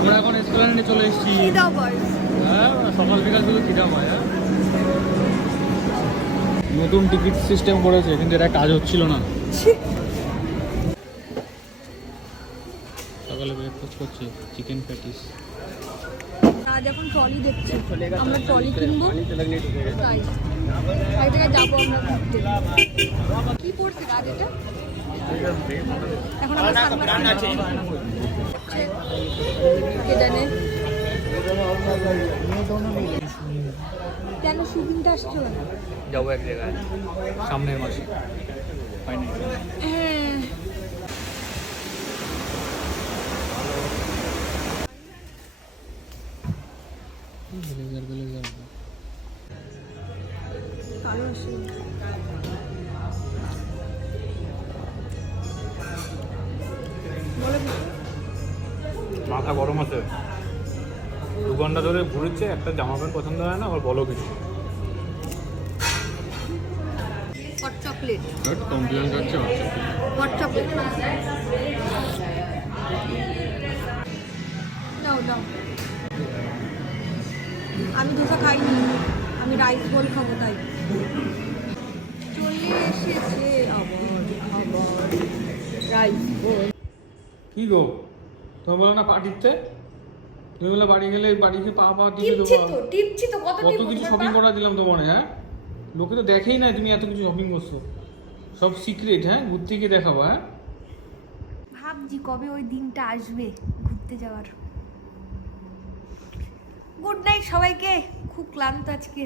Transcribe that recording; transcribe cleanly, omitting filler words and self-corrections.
আমরা এখন এসপ্ল্যানেডে চলে এসেছি। হ্যাঁ, সকাল বিকাল শুধু খিদা পায়। নতুন টিকিট সিস্টেম করেছে কিন্তু এটা কাজ হচ্ছিল না। সকালে ব্রেকফাস্ট করছি চিকেন প্যাটিস। আজ এখন ট্রলি দেখছি, আমরা ট্রলি কিনবো, তাই এক জায়গায় যাবো আমরা ঘুরতে। কি পড়ছে আজ এটা? এখন আমরা কে জানে কেন শুটিংটা আসছে না? যাবো এক জায়গায় সামনের মাসে। হ্যাঁ, আরো আসে। বলো কিছু। মাথা গরম আছে, 2 ঘন্টা ধরে ঘুরেছে, একটা জামা প্যান্ট পছন্দ হয় না, আবার বলো কিছু। হট চকলেট, কমপ্লেন করছে হট চকলেট নাও নাও। আমি ধোসা খাইনি, আমি রাইস বল খাবো, তাই চলে এসেছে আবার রাইস বল। কি গো, তুমি বলো না পা টিপতে? তুমি বলে বাড়ি গেলে বাড়িতে পা টিপে টিপছি দেবো। তো, টিপছি তো, কত কত টিপবো কিছু তোমার শপিং পা? করা দিলাম তোমার। হ্যাঁ, লোকে তো দেখেই না তুমি এত কিছু শপিং করছো, সব সিক্রেট। হ্যাঁ, ঘুরতে গিয়ে দেখাবো। হ্যাঁ, ভাবছি কবে ওই দিনটা আসবে ঘুরতে যাওয়ার। গুড নাইট সবাইকে, খুব ক্লান্ত আজকে।